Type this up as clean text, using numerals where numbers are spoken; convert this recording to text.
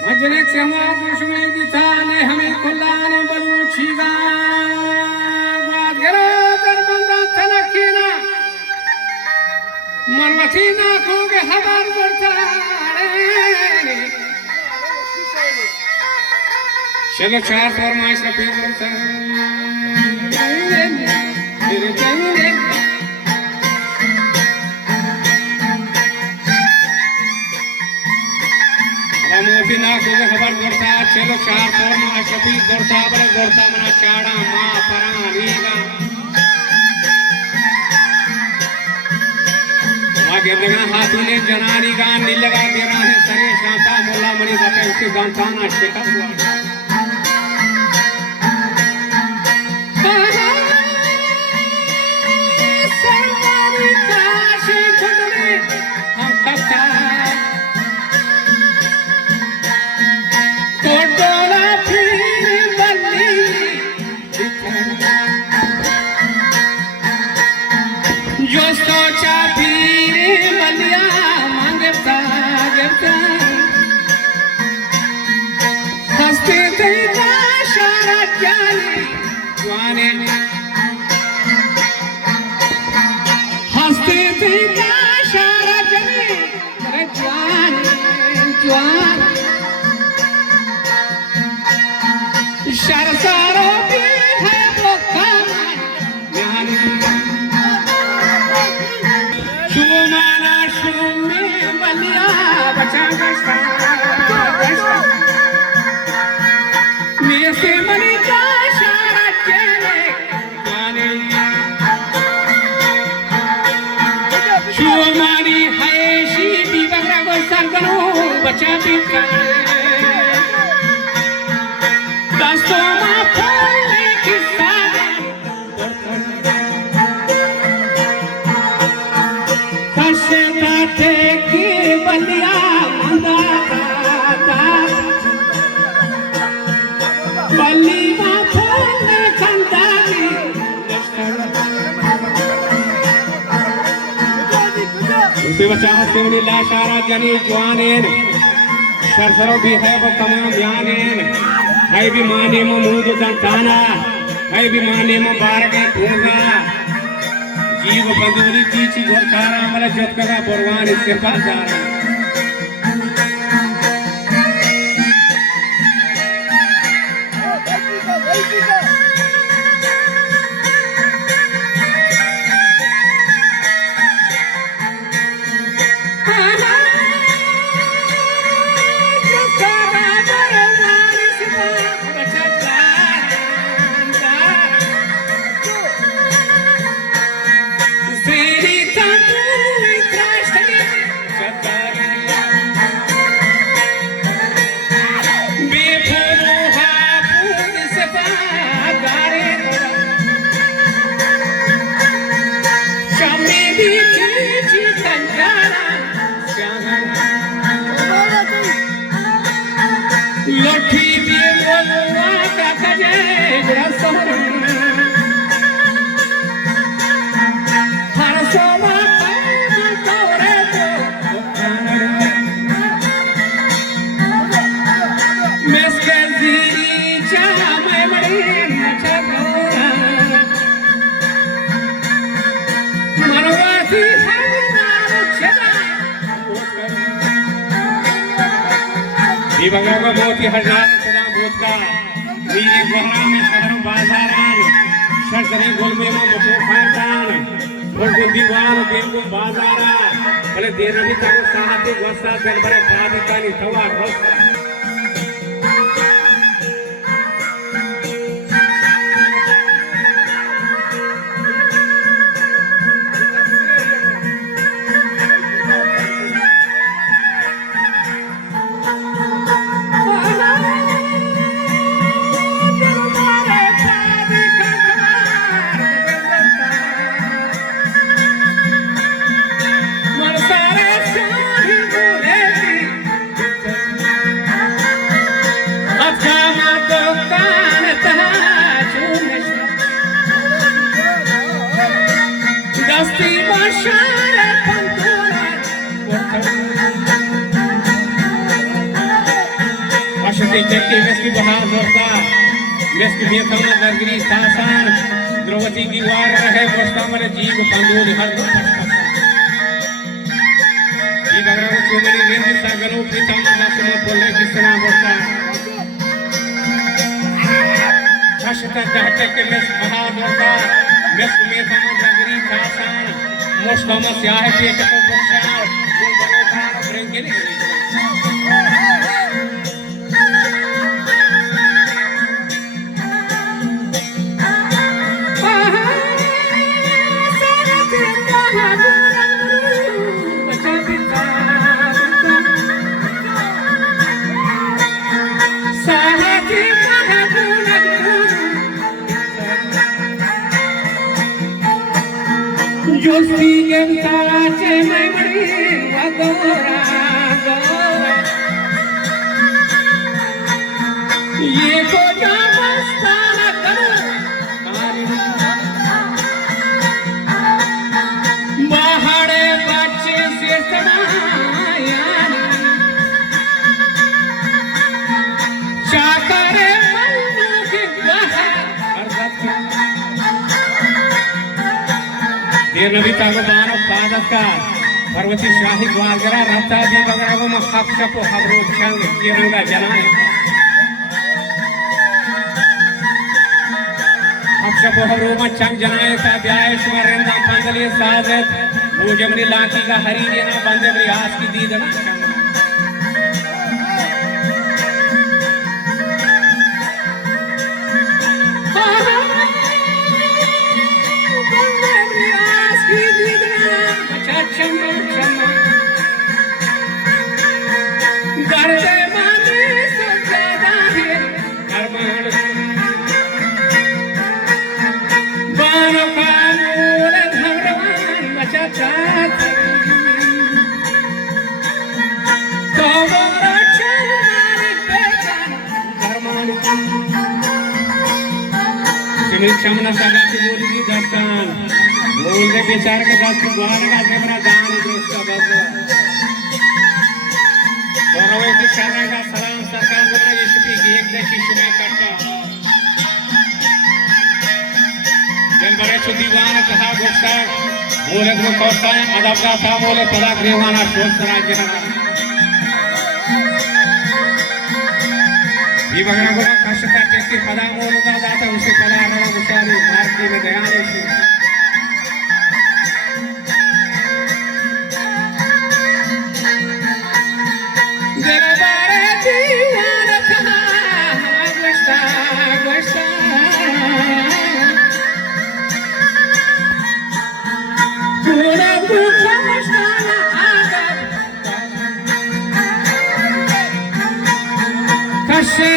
मजने से हुआ दुश्मन दिथा ने हमें खुला ने बलूचीगा बात करो दरबंदा तनकीना मनवती ना कोगे हमार बढ़ता चलो चार फरमाइश का फिर बिना कोगे खबर करता चलो चार फरमाइश का फिर करता बड़े करता मना चाड़ा माँ परा रीगा आगे देखा हाथों ने जनारी गान नील लगा दे रहा है सरे शांता मोला मणि बटे उसे गांताना शेखा हुआ लाशारा जनी जवानेन शरसरो भी है वो तमाम ध्यानेन है भी माने मो मुझे दंताना है भी माने मो बारगे ठूंगा जीव बंदूरी चीची घोरकारा मला जतकगा बरवान इसके पास जा रहा बंगा को बहुत ही हजार सदा बहुत का मीरी गोहरा में शहर बाजारान शर्तरे गोल में मतो खानदान और को दीवार बेल को बाजारा भले देर भी ताको साहते गोसा दरबारे खादी कानी थवा रोसा कशते चक्के मेस्की बहार जोरता मेस्की बेथमा दरगरी सासान द्रौपदी की वार रहे मोस्ता मरे जीव पंदूद हर दो पटकता ये बगरा को चुमनी रेंदी सागनो पितामा मासुमा बोले किसना बोलता कशते चक्के मेस बहार जोरता मेस्की बेथमा दरगरी सासान मोस्ता मा स्याह पेट को बचाओ वो बड़े खान ब्रेंगे नहीं जो सीगम साचे में मरी वगोरा गोरा ये को जा मस्ताना करो बाहरे बच्चे से समाया चाकरे मनु की बाहर देर नबी तागो बानो पादत का पर्वती शाही द्वारगरा रहता दे बगरागो में खपशपो खबरो चंग किरंगा जनाए खपशपो खबरो में चंग जनाए ता ब्यायश में रेंदा पंदली साजत भोजमनी लाकी का हरी देना बंदे मेरी आस की दीदना चंग क्षमना सगाती बोली की दस्तान बोल दे बेचारे के दस्त द्वार का जेबरा दान दोस्त का बस और वो की शाना का सलाम सरकार बोला ये शफी की एक दशी शुमे करता जल बड़े छु दीवान कहा गोस्ता बोले तो कोस्ता अदब का था बोले पदा ग्रेवाना शोध राज्य ना ये बगरा को कष्टा टेस्टी पदा मोलगा जाता उसे पदा रहा गुस्सारी मार्गी में दयाने से दरबारे दीवान था गुस्सा गुस्सा पूरा गुस्सा मस्ताना कशे